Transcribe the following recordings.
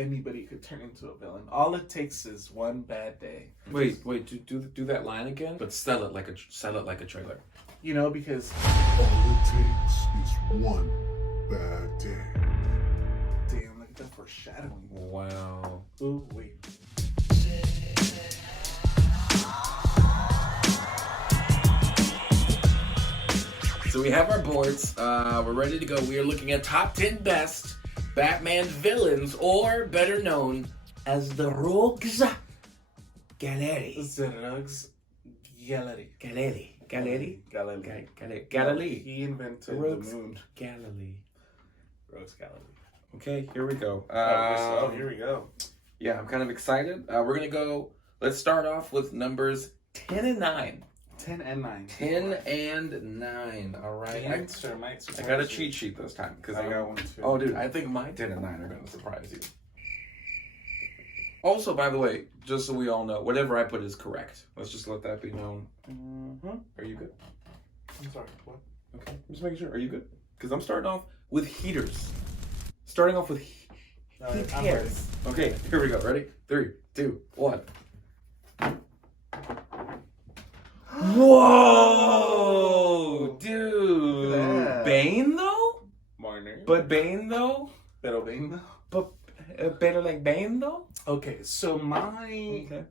anybody could turn into a villain. All it takes is one bad day. Wait, do that line again, but sell it like a trailer. You know, because all it takes is one bad day. damn, look at that foreshadowing. Wow. Ooh, wait. So we have our boards. We're ready to go. We are looking at top 10 best Batman villains, or better known as the Rogues Gallery. The Rogues Gallery. Gallery. Gallery? Gallery. Gallery. He invented the Rogues moon. Gallery. Rogues Gallery. Okay, here we go. Here we go. Yeah, I'm kind of excited. We're going to go, let's start off with numbers 10 and 9. 10 and 9. 10 and 9. All right. The answer might surprise I got a you. cheat sheet this time. Cause I got one too. Oh, dude, I think my 10 and 9 are going to surprise you. Also, by the way, just so we all know, whatever I put is correct. Let's just let that be known. Mm-hmm. Are you good? I'm sorry, what? Okay, I'm just making sure. Are you good? Because I'm starting off with heaters. Starting off with heaters. Okay, here we go. Ready? 3, 2, 1. Whoa, dude! Yeah. Bane though? Marner. But Bane though? Pero Bane. But better like Bane though? Okay, so Okay.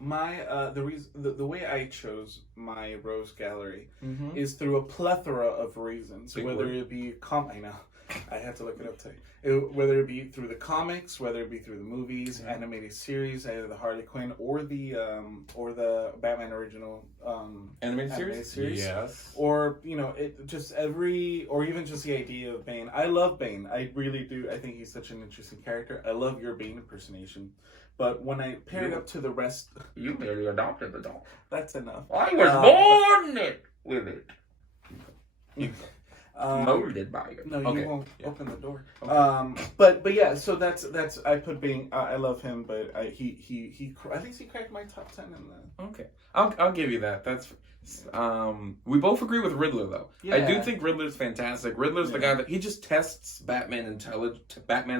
the way I chose my Rose Gallery Mm-hmm. is through a plethora of reasons. Big Whether word. it be I know, I had to look it up today. Whether it be through the comics, whether it be through the movies, Yeah. animated series, either the Harley Quinn or the Batman original Animated series? Yes. or it just or even just the idea of Bane. I love Bane. I really do. I think he's such an interesting character. I love your Bane impersonation. But when I pair it up to the rest, You merely adopted the dog. that's enough. I was born with it. Molded by it. No, you Okay. won't Yeah. open the door. Okay. But yeah. So that's I put Bane. I love him, but I think he cracked my top 10 in the. Okay, I'll give you that. That's we both agree with Riddler though. I do Yeah. think Riddler's fantastic. Riddler's the guy that he just tests Batman's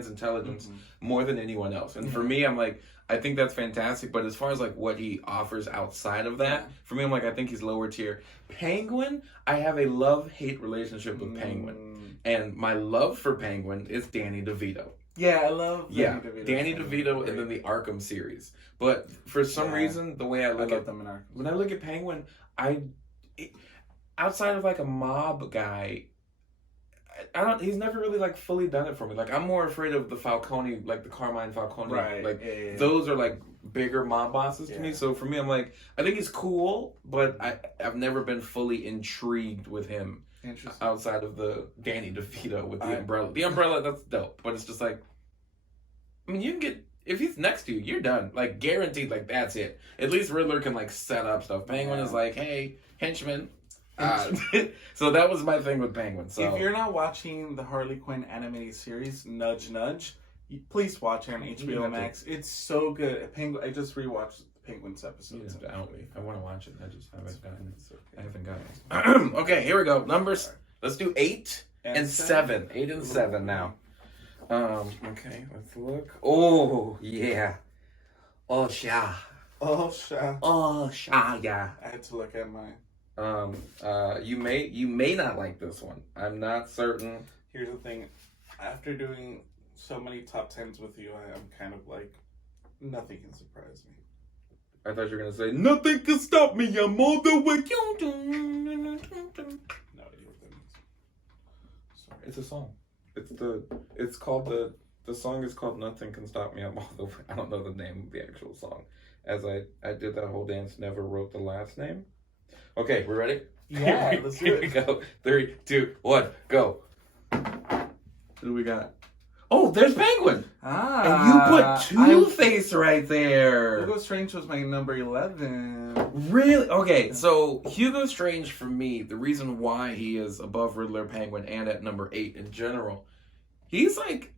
intelligence Mhm. more than anyone else. And for me, I'm like, I think that's fantastic. But as far as like what he offers outside of that, Yeah. for me, I'm like, I think he's lower tier. Penguin, I have a love-hate relationship with Penguin, and my love for Penguin is Danny DeVito. Yeah, I love Danny DeVito, and then the Arkham series. But for some Yeah. reason, the way I I look love at them in our. when I look at Penguin, outside of like a mob guy, I don't. He's never really like fully done it for me. Like I'm more afraid of the Falcone, like the Carmine Falcone. Right. Like yeah. those are like bigger mob bosses to me. Yeah. So for me, I'm like, I think he's cool, but I've never been fully intrigued with him Interesting. outside of the Danny DeVito with the umbrella. The umbrella, that's dope. But it's just like, I mean, you can get. If he's next to you, you're done. Like, guaranteed, like, that's it. At least Riddler can, like, set up stuff. Penguin is like, hey, henchman. So that was my thing with Penguin. So If you're not watching the Harley Quinn animated series, nudge nudge, please watch it on HBO Max. It's so good. Penguin. I just rewatched the Penguin's episodes. I want to watch it. I just haven't gotten it. I haven't gotten it. Okay, here we go. Numbers. Let's do 8 and 7. 8 and 7 now. Okay, let's look. Oh, yeah. Oh, Sha. Oh, shit. Oh, Sha, yeah. I had to look at mine. You may not like this one. I'm not certain. Here's the thing. After doing so many top 10s with you, I'm kind of like, nothing can surprise me. I thought you were gonna say nothing can stop me. I'm all the way. No idea what that means. Sorry. It's a song. The song is called Nothing Can Stop Me. I'm all the way. I don't know the name of the actual song. As I did that whole dance, never wrote the last name. Okay, we're ready? Yeah, let's do it. Here we go. 3, 2, 1, go. Who do we got? Oh, there's Penguin. And you put Two-Face right there. Hugo Strange was my number 11. Really? Okay, so Hugo Strange, for me, the reason why he is above Riddler, Penguin, and at number 8 in general, he's like,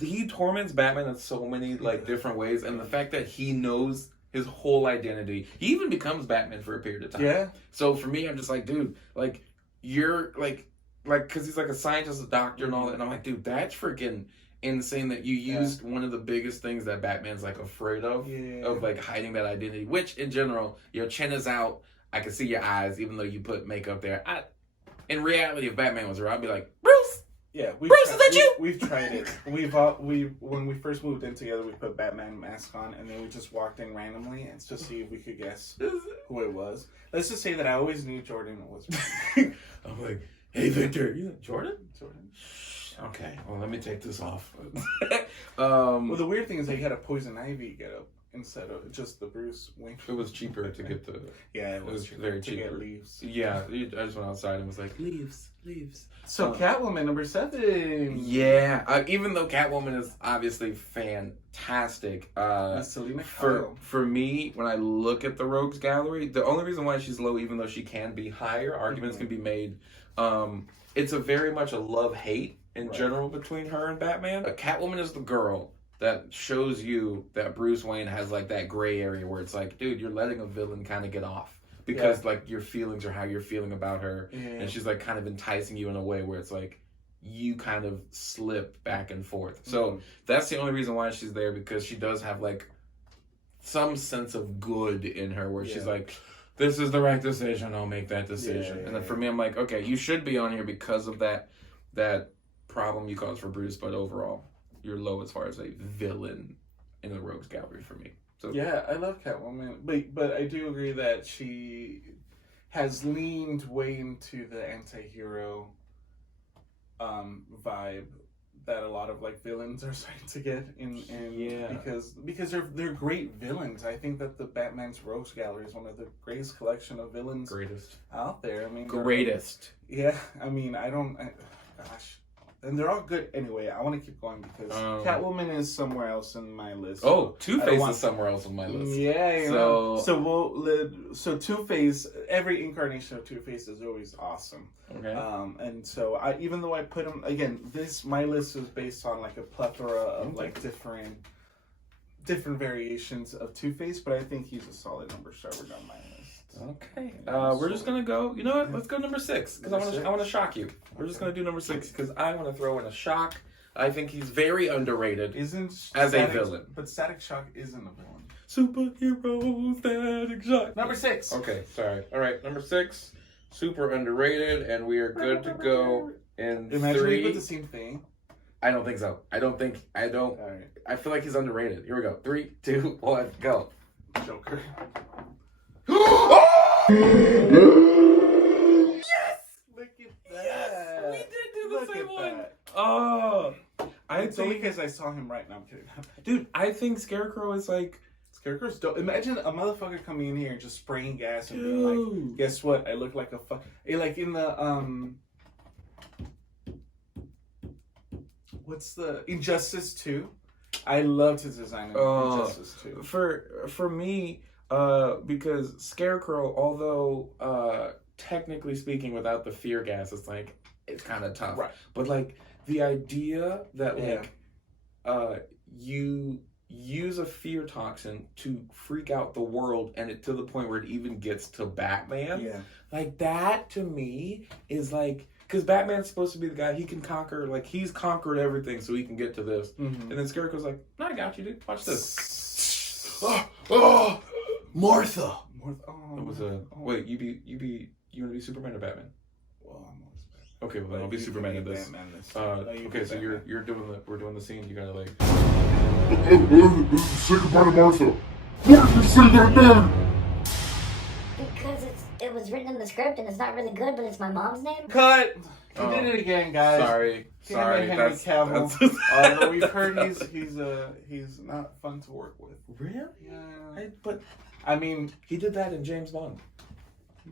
he torments Batman in so many like different ways, and the fact that he knows his whole identity, he even becomes Batman for a period of time. Yeah. So for me, I'm just like, dude, like, you're like, because he's like a scientist, a doctor, and all that, and I'm like, dude, that's freaking in saying that you used one of the biggest things that Batman's like afraid of like hiding that identity, which in general, your chin is out. I can see your eyes, even though you put makeup there. In reality, if Batman was around, I'd be like, Bruce! Yeah, Bruce, is that you? We've tried it. When we first moved in together, we put Batman mask on, and then we just walked in randomly and to see if we could guess who it was. Let's just say that I always knew Jordan was. I'm like, hey Victor, you Jordan? Jordan. Okay, well let me take this off. Well, the weird thing is they had a Poison Ivy get up instead of just the Bruce Wayne. It was cheaper to get the. Yeah, it was very to cheap. get leaves. Yeah, I just went outside and was like, leaves. So Catwoman number 7. Yeah, even though Catwoman is obviously fantastic, for me, when I look at the Rogues Gallery, the only reason why she's low, even though she can be higher, arguments can be made. It's a very much a love-hate in general between her and Batman. Catwoman is the girl that shows you that Bruce Wayne has like that gray area where it's like, dude, you're letting a villain kind of get off. Because like your feelings are how you're feeling about her, and she's like kind of enticing you in a way where it's like you kind of slip back and forth. So that's the only reason why she's there, because she does have like some sense of good in her where she's like, this is the right decision, I'll make that decision. And then for me, I'm like, okay, you should be on here because of that problem you caused for Bruce, but overall you're low as far as a villain in the Rogues Gallery for me. So, yeah, I love Catwoman, but I do agree that she has leaned way into the anti-hero vibe that a lot of like villains are starting to get in because they're great villains. I think that the Batman's Rogues Gallery is one of the greatest collection of villains out there. I mean, greatest. Yeah, I mean, gosh. And they're all good. Anyway, I want to keep going because Catwoman is somewhere else in my list. Oh, Two-Face is somewhere else on my list. Yeah, so Two-Face, every incarnation of Two-Face is always awesome. Okay. And so even though I put him again, my list is based on like a plethora of like different variations of Two-Face, but I think he's a solid number seven on my list. Okay. We're just gonna go. You know what? Let's go number 6 because I want to shock you. We're just gonna do number 6 because I want to throw in a shock. I think he's very underrated as a villain. But Static Shock isn't a villain. Superhero Static Shock. Number 6. Okay, sorry. All right, number 6, super underrated, and we are good to go in 3. Imagine we put the same thing. I don't think so. I don't. All right. I feel like he's underrated. Here we go. 3, 2, 1, go. Joker. Yes! Look at that. Yes! We did do the same one. Oh, It's only because I saw him right now. I'm kidding. Dude, I think Scarecrow is like... Scarecrow's dope. Imagine a motherfucker coming in here and just spraying gas and being like, guess what? I look like a fuck... Like in the, what's the... Injustice 2? I loved his design in Injustice 2. For me... because Scarecrow, although technically speaking, without the fear gas, it's kind of tough. Right. But like the idea that you use a fear toxin to freak out the world, and it to the point where it even gets to Batman. Yeah. Like that to me is like, because Batman's supposed to be the guy he can conquer. Like he's conquered everything, so he can get to this. Mm-hmm. And then Scarecrow's like, "No, I got you, dude. Watch this." Martha. Oh, it was wait. You want to be Superman or Batman? Well, I'm always Batman. Okay, well then I'll be Superman in this. Okay, so we're doing the scene. You gotta like. Say goodbye to Martha. Why did you say that name? Because it was written in the script and it's not really good, but it's my mom's name. Cut. He did it again, guys. Sorry. Henry Cavill. Although we've heard he's not fun to work with. Really? Yeah. But I mean, he did that in James Bond.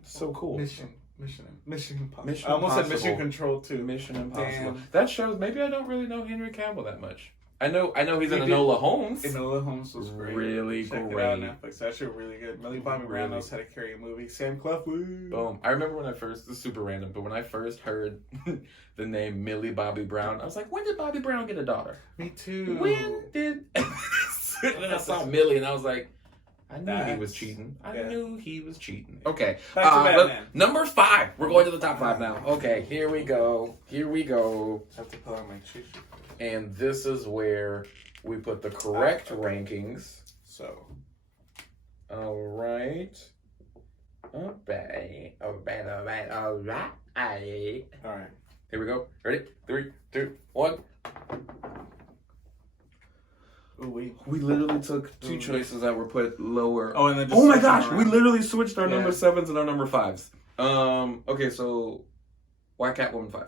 So cool. Mission Impossible. Mission I almost said Impossible. Mission Control 2. Mission Impossible. Damn. That shows maybe I don't really know Henry Cavill that much. I know he's in Enola Holmes. Enola Holmes was great. Really Check great. It out on Netflix. That's actually really good. Millie Bobby Brown knows how to carry a movie. Sam Claflin. Boom. I remember when this is super random, but when I first heard the name Millie Bobby Brown, I was like, when did Bobby Brown get a daughter? Me too. When did... And then I saw Millie and I was like, I knew he was cheating. I knew he was cheating. Okay. Back to Batman. Number 5. We're going to the top 5 now. Okay, here we go. I have to pull out my cheat sheet. And this is where we put the correct rankings. So. All right. All right. Here we go. Ready? 3, 2, 1. Ooh, we literally took two choices that were put lower. Oh, and then oh my gosh, we literally switched our number 7s and our number 5s. Okay, so why Catwoman 5?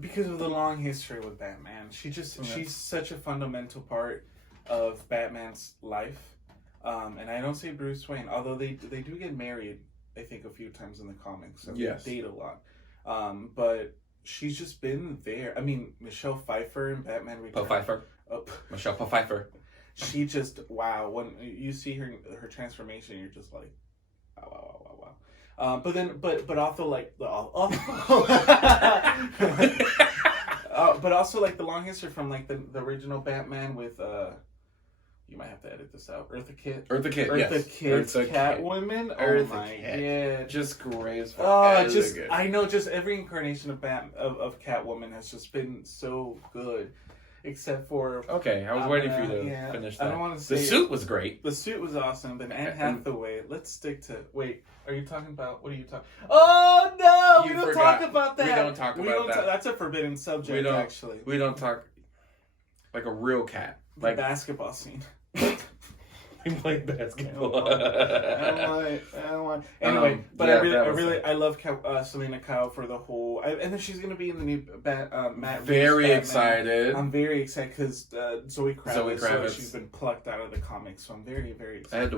Because of the long history with Batman. She's such a fundamental part of Batman's life. And I don't say Bruce Wayne, although they do get married, I think, a few times in the comics. So they date a lot. But she's just been there. I mean, Michelle Pfeiffer in Batman Returns. Michelle Pfeiffer. She just, wow. When you see her transformation, you're just like, wow. But also like but also like the long history from like the original Batman with you might have to edit this out. Eartha Kitt, Catwoman. Oh my god, just graceful. I know, just every incarnation of Catwoman has just been so good. Except for... Okay, I was waiting for you to finish that. I don't want to say... The suit was great. The suit was awesome. Then Anne Hathaway. Let's stick to... Wait, are you talking about... What are you talking... Oh, no! We don't talk about that! We don't talk about that. That's a forbidden subject, actually. We don't talk... Like a real cat. Like basketball scene. We played basketball. I don't want. Anyway, but I love Selena Kyle for the whole. And then she's gonna be in the new Matt. Very excited. I'm very excited because Zoe Kravitz. She's been plucked out of the comics, so I'm very, very excited.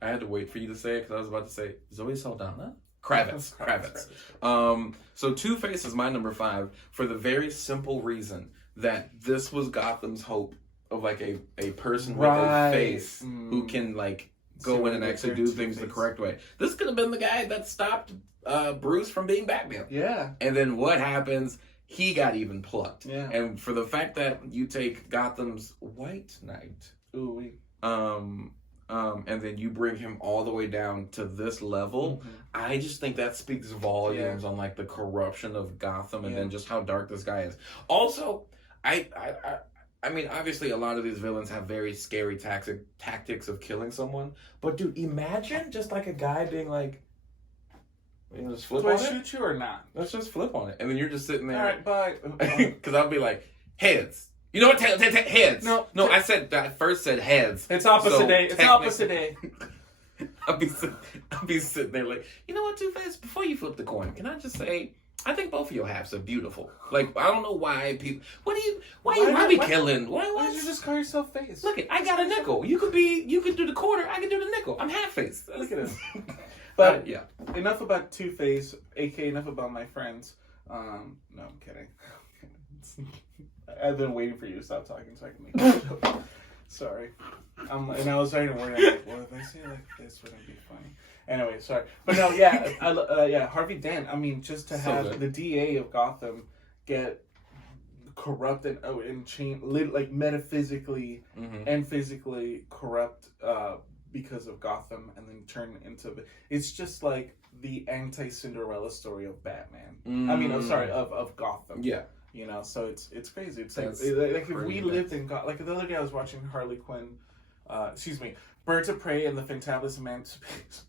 I had to wait for you to say it because I was about to say Zoe Saldana. Kravitz. So Two-Face is my number 5 for the very simple reason that this was Gotham's hope of like a person with a face who can like go in and actually do things the correct way. This could have been the guy that stopped Bruce from being Batman. Yeah. And then what happens? He got even plucked. Yeah. And for the fact that you take Gotham's White Knight, and then you bring him all the way down to this level, I just think that speaks volumes on like the corruption of Gotham and then just how dark this guy is. Also, I mean, obviously, a lot of these villains have very scary tactics of killing someone. But, dude, imagine just like a guy being like, just flip on it. Do I shoot you or not? Let's just flip on it. And then you're just sitting there. All right, bye. Because I'll be like, heads. You know what? Heads. No, I first said heads. It's opposite day. It's opposite day. I'll be sitting there like, you know what, Two-Face? Before you flip the coin, can I just say, I think both of your halves are beautiful. Like, I don't know why people... Why you killing? Why did you just call yourself Face? Look, I got a nickel. You could do the quarter. I can do the nickel. I'm half face. Look at this. But enough about Two-Face, aka enough about my friends. No, I'm kidding. I've been waiting for you to stop talking so I can make a joke. Sorry. And I was starting to worry. I'm like, well, if I say it like this, wouldn't be funny. Anyway, sorry. But no, Harvey Dent, I mean, just to have the DA of Gotham get corrupted and change, like metaphysically and physically corrupt because of Gotham and then turn into... It's just like the anti-Cinderella story of Batman. I mean, I'm sorry, of Gotham. Yeah. You know, so it's crazy. It's like if we lived in Gotham... Like the other day I was watching Harley Quinn... Birds of Prey and the Fantabulous Emancipation...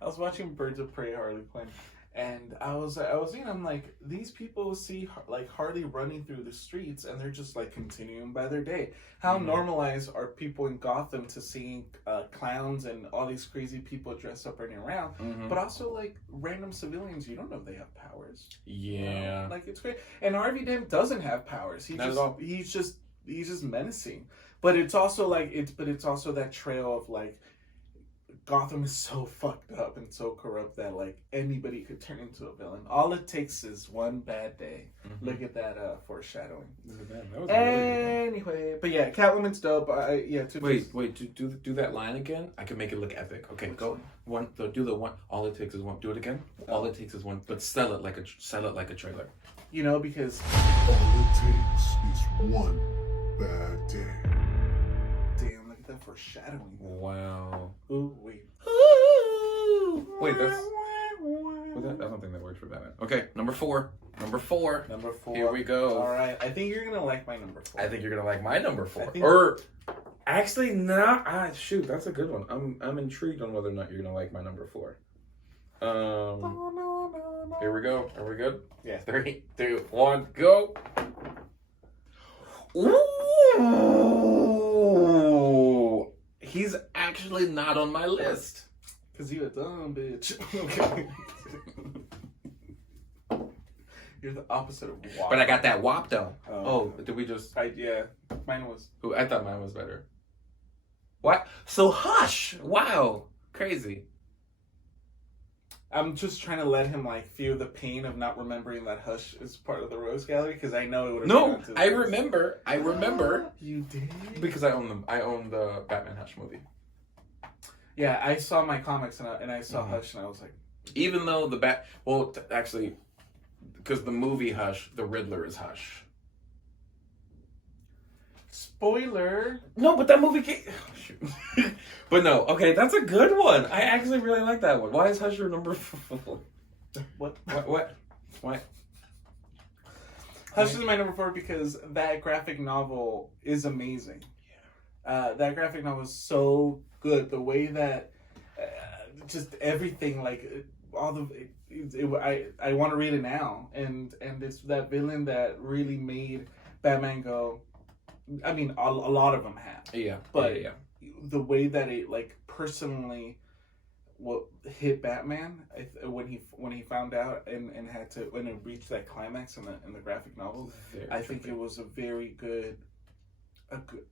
I was watching Birds of Prey, Harley Quinn, and I was I'm like, these people see like Harley running through the streets, and they're just like continuing by their day. How normalized are people in Gotham to seeing clowns and all these crazy people dressed up running around, but also like random civilians? You don't know if they have powers. Yeah, like it's great. And Harvey Dent doesn't have powers. He's just menacing. But it's also like it's also that trail of like, Gotham is so fucked up and so corrupt that like anybody could turn into a villain. All it takes is one bad day. Look at that foreshadowing. Anyway, but yeah, Catwoman's dope. Wait, do that line again. I can make it look epic. Okay, go one. Do the one. All it takes is one. Do it again. All it takes is one. But sell it like a trailer. You know, because all it takes is one bad day. Damn, look at that foreshadowing. Wow. Ooh, wait. Wait, I don't think that works for Batman. Okay, number 4. Number 4. Number 4. Here we go. All right. I think you're gonna like my number 4. I think you're gonna like my number 4. think- Or actually, no. Shoot, that's a good one. I'm intrigued on whether or not you're gonna like my number 4. Here we go. Are we good? Yeah. 3, 2, 1, go. Ooh, he's actually not on my list. Cause you a dumb bitch. Okay. You're the opposite of WAP. But I got that WAP though. Oh. Did we just? Yeah. Mine was. Ooh, I thought mine was better. What? So Hush. Wow, crazy. I'm just trying to let him like feel the pain of not remembering that Hush is part of the Rose Gallery because I know it would have. No, I remember. You did because I own the Batman Hush movie. Yeah, I saw my comics and I saw Hush and I was like, even though actually, because the movie Hush, the Riddler is Hush. spoiler. No, but that movie came. Shoot. But no, okay, that's a good one. I actually really like that one. Why is Hush your number 4? What? What? Hush is my number 4 because that graphic novel is amazing. That graphic novel is so good. The way that just everything, like all the, I want to read it now, and it's that villain that really made Batman go. I mean, a lot of them have. Yeah, but yeah. The way that it like personally what hit Batman when he found out and had to when it reached that climax in the graphic novel, I think it was a very good.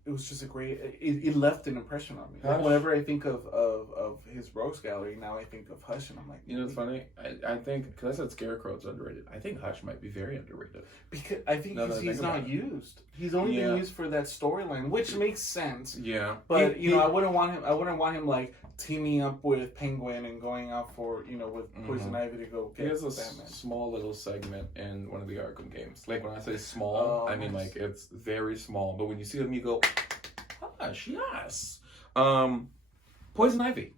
It was just a great. It left an impression on me. Like, whenever I think of his Rogues Gallery, now I think of Hush, and I'm like, you know, it's funny. I think because I said Scarecrow's underrated. I think Hush might be very underrated because I think he's not used. He's only been used for that storyline, which makes sense. Yeah, but I wouldn't want him. I wouldn't want him like teaming up with Penguin and going out for with Poison Ivy to go get He has a Batman. small little segment in one of the Arkham games. Like when I say small, I mean like it's very small. But when you see him, you go, Hush, yes. Poison Ivy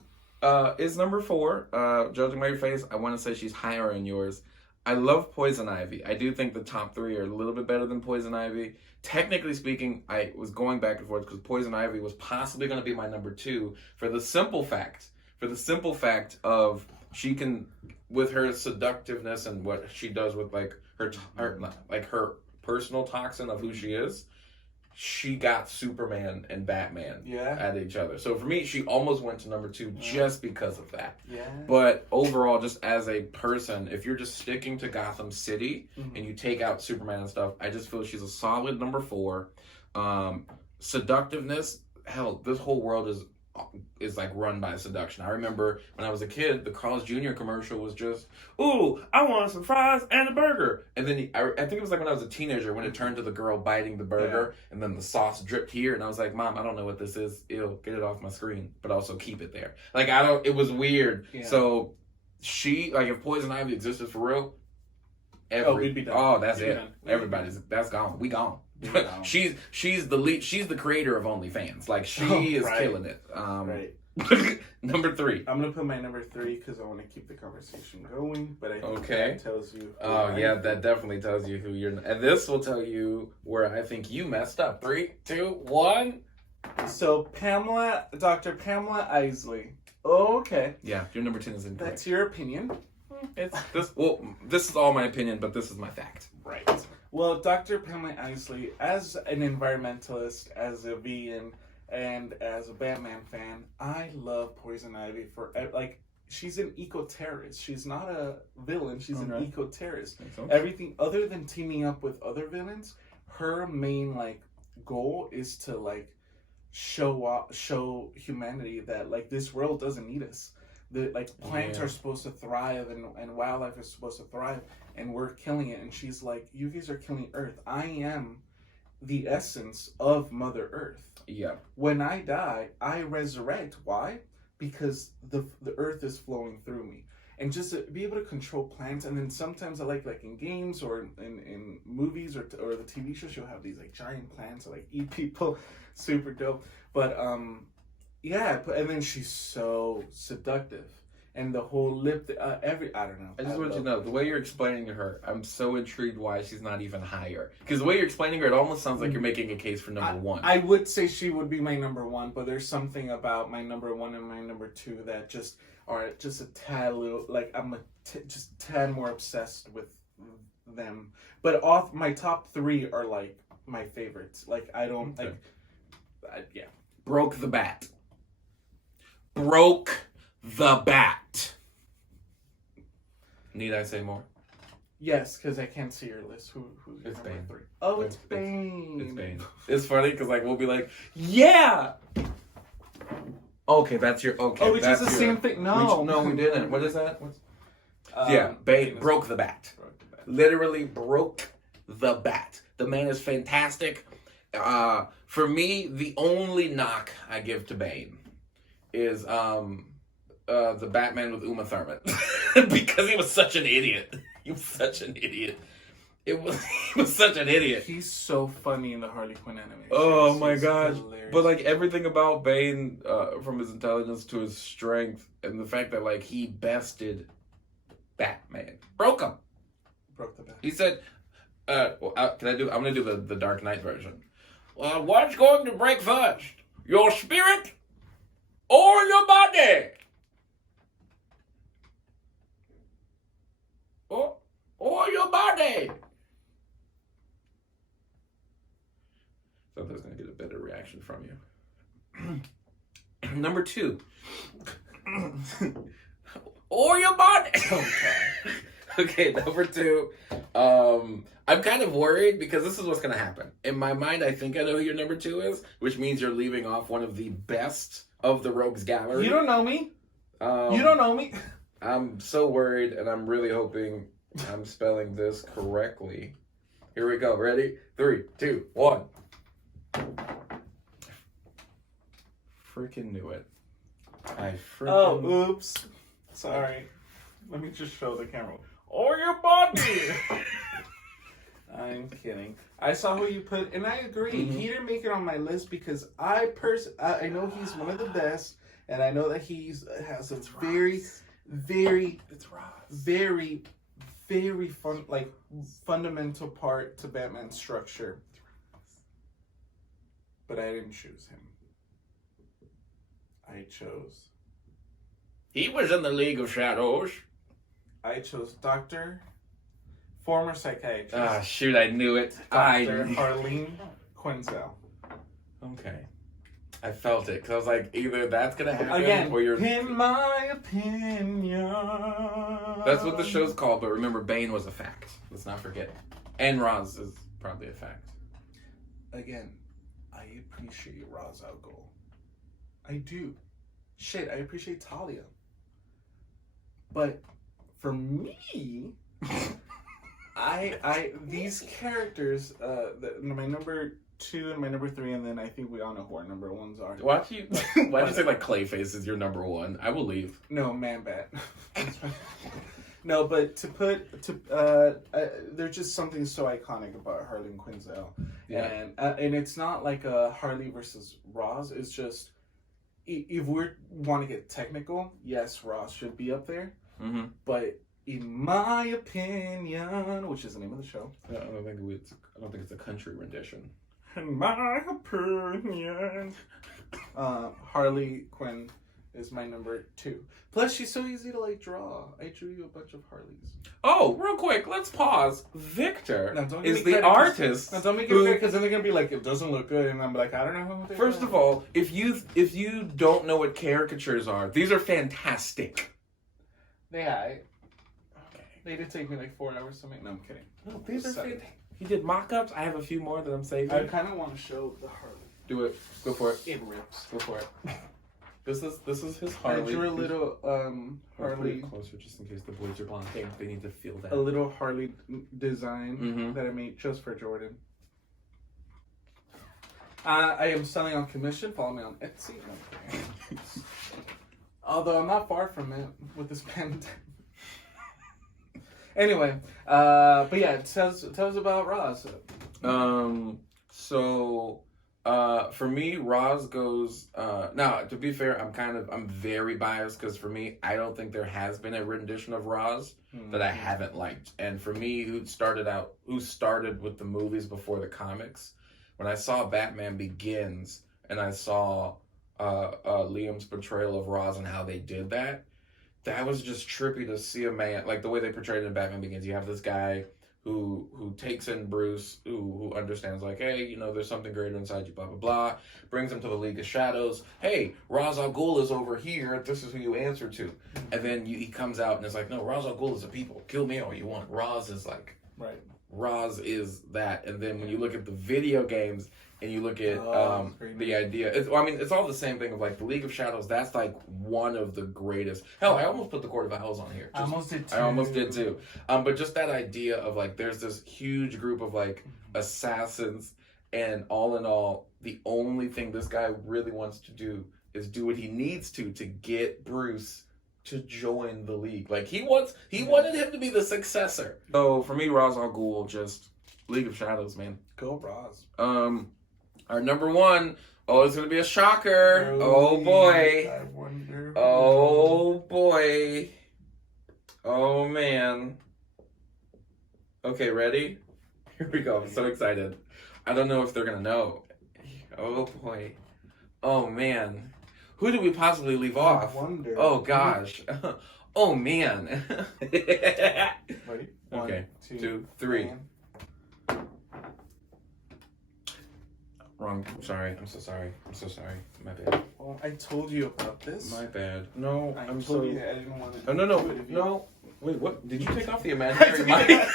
is number 4. Judging by your face, I want to say she's higher in yours. I love Poison Ivy. I do think the top 3 are a little bit better than Poison Ivy. Technically speaking, I was going back and forth because Poison Ivy was possibly going to be my number 2 for the simple fact of she can, with her seductiveness and what she does with like her personal toxin of who she is. She got Superman and Batman at each other. So for me, she almost went to number 2 just because of that. Yeah. But overall, just as a person, if you're just sticking to Gotham City and you take out Superman and stuff, I just feel she's a solid number 4. Seductiveness, hell, this whole world is like run by seduction. I remember when I was a kid, the Carl's Jr. commercial was just, "Ooh, I want some fries and a burger." And then I think it was like when I was a teenager when it turned to the girl biting the burger and then the sauce dripped here and I was like, "Mom, I don't know what this is. Ew, get it off my screen, but also keep it there." Like it was weird. Yeah. So she, like if Poison Ivy existed for real, we'd be done. That's it. That's gone. We gone. she's the lead. She's the creator of OnlyFans. Like she is killing it. Right. Number 3. I'm gonna put my number 3 because I want to keep the conversation going. But I think that tells you. That definitely tells you who you're. And this will tell you where I think you messed up. 3, 2, 1. So Dr. Pamela Isley. Okay. Yeah, your number 10 is incorrect. That's your opinion. This is all my opinion, but this is my fact. Right. Well, Dr. Conley, honestly, as an environmentalist, as a vegan, and as a Batman fan, I love Poison Ivy for, like, she's an eco-terrorist. She's not a villain. She's an eco-terrorist. Everything other than teaming up with other villains, her main, like, goal is to, like, show humanity that, like, this world doesn't need us. The plants are supposed to thrive and wildlife is supposed to thrive and we're killing it. And she's like, you guys are killing Earth. I am the essence of Mother Earth. Yeah. When I die, I resurrect. Why? Because the Earth is flowing through me. And just to be able to control plants. And then sometimes I like in games or in movies or the TV shows, you'll have these like giant plants that like eat people. Super dope. But yeah, and then she's so seductive. and the whole lip. I don't know. I just want you to know the way you're explaining her. I'm so intrigued why she's not even higher. Because the way you're explaining her, it almost sounds like you're making a case for number one. I would say she would be my number one, but there's something about my number one and my number two that just are just a tad little. Like I'm just a tad more obsessed with them. But off my top three are like my favorites. Like I don't like. Yeah. Broke the bat. Broke the bat. Need I say more? Yes, because I can't see your list. Who's your It's number Bane. three? Oh, it's Bane. It's Bane. It's funny because like we'll be like, yeah. Okay, that's your okay. Oh, which is that's the your, same thing. No, no, we didn't. What is that? Yeah, Bane broke the bat. Literally broke the bat. The man is fantastic. For me, the only knock I give to Bane is the Batman with Uma Thurman because he was such an idiot. He was such an idiot. He was such an idiot. He's so funny in the Harley Quinn animation. Oh my He's god! hilarious. But like everything about Bane, from his intelligence to his strength, and the fact that like he bested Batman, broke him. Broke the bat. He said, I'm gonna do the Dark Knight version. What's going to break first? Your spirit or your body? Or your body? So that's gonna get a better reaction from you. Number 2. Or your body. Okay, number 2. I'm kind of worried because this is what's going to happen. In my mind, I think I know who your number 2 is, which means you're leaving off one of the best of the Rogues Gallery. You don't know me. You don't know me. I'm so worried, and I'm really hoping I'm spelling this correctly. Here we go. Ready? 3, 2, 1. Freaking knew it. I freaking... Oh, oops. Sorry. Let me just show the camera. Or your body. I'm kidding. I saw who you put, and I agree. Mm-hmm. He didn't make it on my list because I know he's one of the best, and I know that has a very fun, like fundamental part to Batman's structure. But I didn't choose him. I chose. He was in the League of Shadows. I chose former psychiatrist. Ah, shoot, I knew it. Dr. Harleen Quinzel. Okay. I felt it, because I was like, either that's going to happen, Again, or you're... in my opinion. That's what the show's called, but remember, Bane was a fact. Let's not forget. And Roz is probably a fact. Again, I appreciate Ra's al Ghul. I do. Shit, I appreciate Talia. But for me, these characters, my number 2 and my number 3, and then I think we all know who our number 1s are. Why do you say like Clayface is your number 1? I will leave. No, Man-Bat. No, but there's just something so iconic about Harleen Quinzel. Yeah. And it's not like a Harley versus Roz. It's just, if we want to get technical, yes, Roz should be up there. Mm-hmm. But in my opinion, which is the name of the show. I don't think it's a country rendition. In my opinion, Harley Quinn is my number 2. Plus, she's so easy to like draw. I drew you a bunch of Harleys. Oh, real quick, let's pause. Victor don't is give the me credit, artist. Now, don't make it fair, because then they're gonna be like, it doesn't look good, and I'm like, I don't know who. First of all, if you don't know what caricatures are, these are fantastic. Yeah, they did take me like 4 hours to make. No, I'm kidding. No, these are fantastic. He did mock-ups. I have a few more that I'm saving. I kind of want to show the Harley. Do it. Go for it. It rips. Go for it. This is his I Harley. drew a little Harley. Closer, just in case the boys are blocking. They need to feel that. A little Harley design Mm-hmm. that I made just for Jordan. I am selling on commission. Follow me on Etsy. No, although I'm not far from it with this pen. Anyway, but yeah, tell us about Roz. For me, Roz goes. Now, to be fair, I'm very biased because for me, I don't think there has been a rendition of Roz that I haven't liked. And for me, who started with the movies before the comics, when I saw Batman Begins and I saw Liam's portrayal of Roz and how they did that, that was just trippy to see a man like the way they portrayed it in Batman Begins. You have this guy who takes in Bruce, who understands, like, hey, you know, there's something greater inside you, blah, blah, blah. Brings him to the League of Shadows. Hey, Ra's al Ghul is over here. This is who you answer to. And then he comes out and it's like, no, Ra's al Ghul is a people. Kill me all you want. Ra's is like, right. Ra's is that. And then when you look at the video games and you look at the idea, it's all the same thing of like the League of Shadows. That's like one of the greatest. Hell, I almost put the Court of Owls on here. I almost did too. But just that idea of like there's this huge group of like assassins, and all in all, the only thing this guy really wants to do is do what he needs to get Bruce to join the League. Like he wanted him to be the successor. So for me, Ra's al Ghul, just League of Shadows, man. Go Ra's. Our number one, it's gonna be a shocker. Oh boy. I wonder. Oh boy. Oh man. Okay, ready? Here we go. I'm so excited. I don't know if they're gonna know. Oh boy. Oh man. Who did we possibly leave off? I wonder. Oh gosh. Oh man. Ready? Okay. 1, 2, 3. Wrong. Sorry. I'm so sorry. My bad. Well, I told you about this. My bad. No, I I'm told so. you I didn't want to. Oh, no. Wait, what? Did you take off the imaginary mic?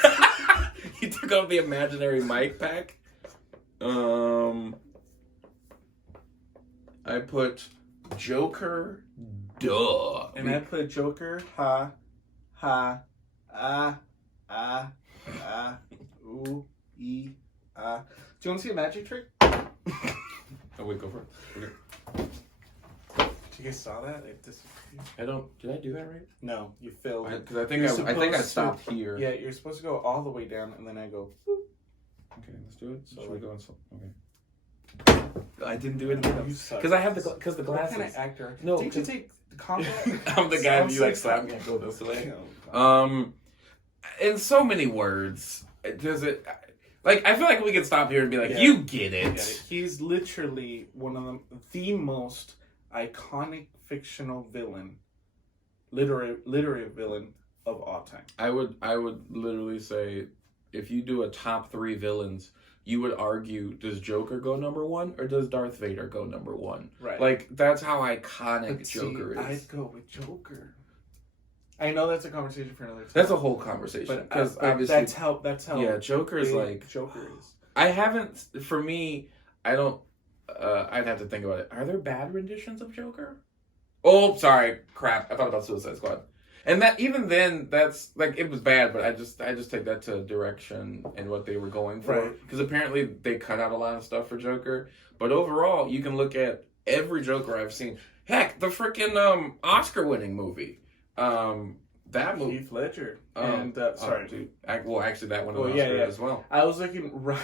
You took off the imaginary mic pack? I put Joker, duh. And I put Joker, ha, ooh, ee, ah. Do you want to see a magic trick? Oh, wait, go for it. Okay. You guys saw that? It disappeared. Did I do that right? No, you failed. Because I think I stopped here. Yeah, you're supposed to go all the way down, and then I go. Boop. Okay, let's do it. So Should we like- go on? Okay. I didn't do it again. You suck. Because I have the What glasses. kind of actor? No, Did you take the combo? I'm the guy who you like slap me and go this way. In so many words, does it? Like, I feel like we could stop here and be like, Yeah. you get it. He's literally one of the most iconic fictional villain, literary villain of all time. I would literally say, if you do a top 3 villains, you would argue, does Joker go number 1 or does Darth Vader go number 1? Right. Like, that's how iconic But Joker is. I'd go with Joker. I know that's a conversation for another time. That's a whole conversation. Because obviously, that's how. Yeah, Joker's big like Joker is. I haven't. For me, I don't. I'd have to think about it. Are there bad renditions of Joker? Oh, sorry, crap. I thought about Suicide Squad, and that even then, that's like it was bad. But I just take that to direction and what they were going for. Right. Because apparently they cut out a lot of stuff for Joker. But overall, you can look at every Joker I've seen. Heck, the freaking Oscar-winning movie. That movie. Heath Ledger. Sorry, dude. Actually, that one Oh, was yeah, Oscar yeah. as well. I was looking. I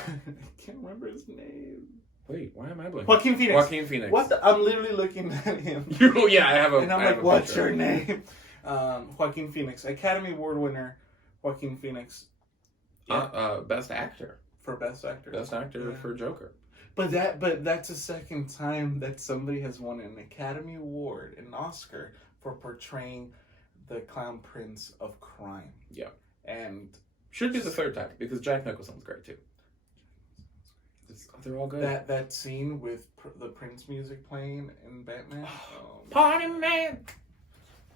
can't remember his name. Wait, why am I blanking? Joaquin Phoenix. Joaquin Phoenix. What? I'm literally looking at him. Yeah, I have a. And I'm I like, have a what's picture. your name? Joaquin Phoenix, Academy Award winner. Joaquin Phoenix. Yeah. Best actor. For best actor. Best actor Yeah. for Joker. But that's the second time that somebody has won an Academy Award, an Oscar, for portraying the Clown Prince of Crime. Yeah. And Should be the third time because Jack Nicholson's great too. They're all good. that scene with the Prince music playing in Batman. Party man.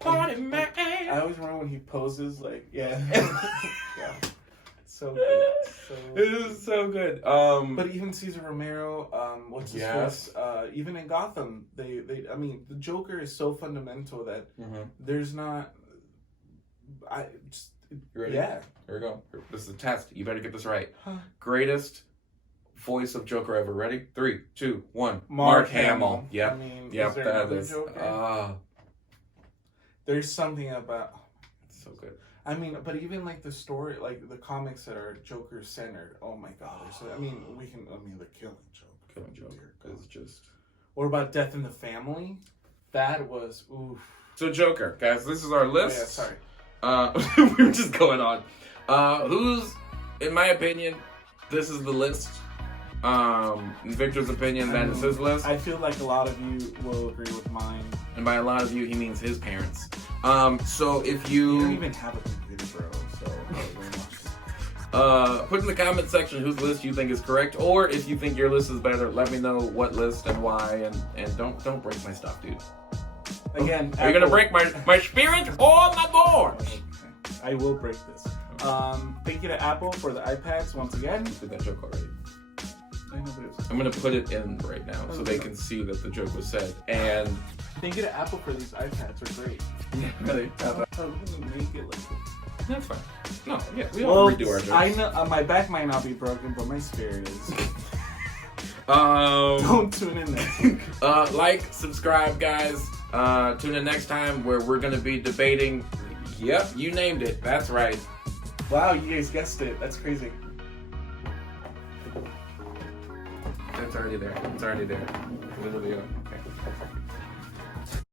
Party man. I always remember when he poses like, yeah. Yeah. So good. It is so good. But even Cesar Romero, what's his Yes. face? Even in Gotham, they I mean, the Joker is so fundamental that there's not. You ready? Yeah. Here we go. This is a test. You better get this right. Huh. Greatest voice of Joker ever. Ready? 3, 2, 1. Mark Hamill. Yep. I mean, Yep. is there That another is. Joker? There's something about. So good. I mean, but even like the story, like the comics that are Joker centered. Oh my God! The Killing Joke. Killing Joke is just. What about Death in the Family? That was oof. So Joker, guys, this is our list. Oh, yeah, sorry. We were just going on. Who's, in my opinion, this is the list. In Victor's opinion, that is his list. I feel like a lot of you will agree with mine. And by a lot of you, he means his parents. So if You don't you even have a computer, bro. So put in the comment section whose list you think is correct, or if you think your list is better, let me know what list and why. And don't break my stuff, dude. again, Are you gonna break my spirit or my boards? I will break this. Thank you to Apple for the iPads once again. I did that joke already. I know, but it was- I'm gonna put it in right now so they can see that the joke was said. And Thank you to Apple for these iPads. They're great. really, I wouldn't make it like that's fine. No, yeah, we all redo our jokes. I know my back might not be broken, but my spirit is. Um, Don't tune in there. Like, subscribe, guys. Tune in next time where we're gonna be debating. Yep, you named it. That's right. Wow, you guys guessed it. That's crazy. It's already there. It's already there. Literally. Okay.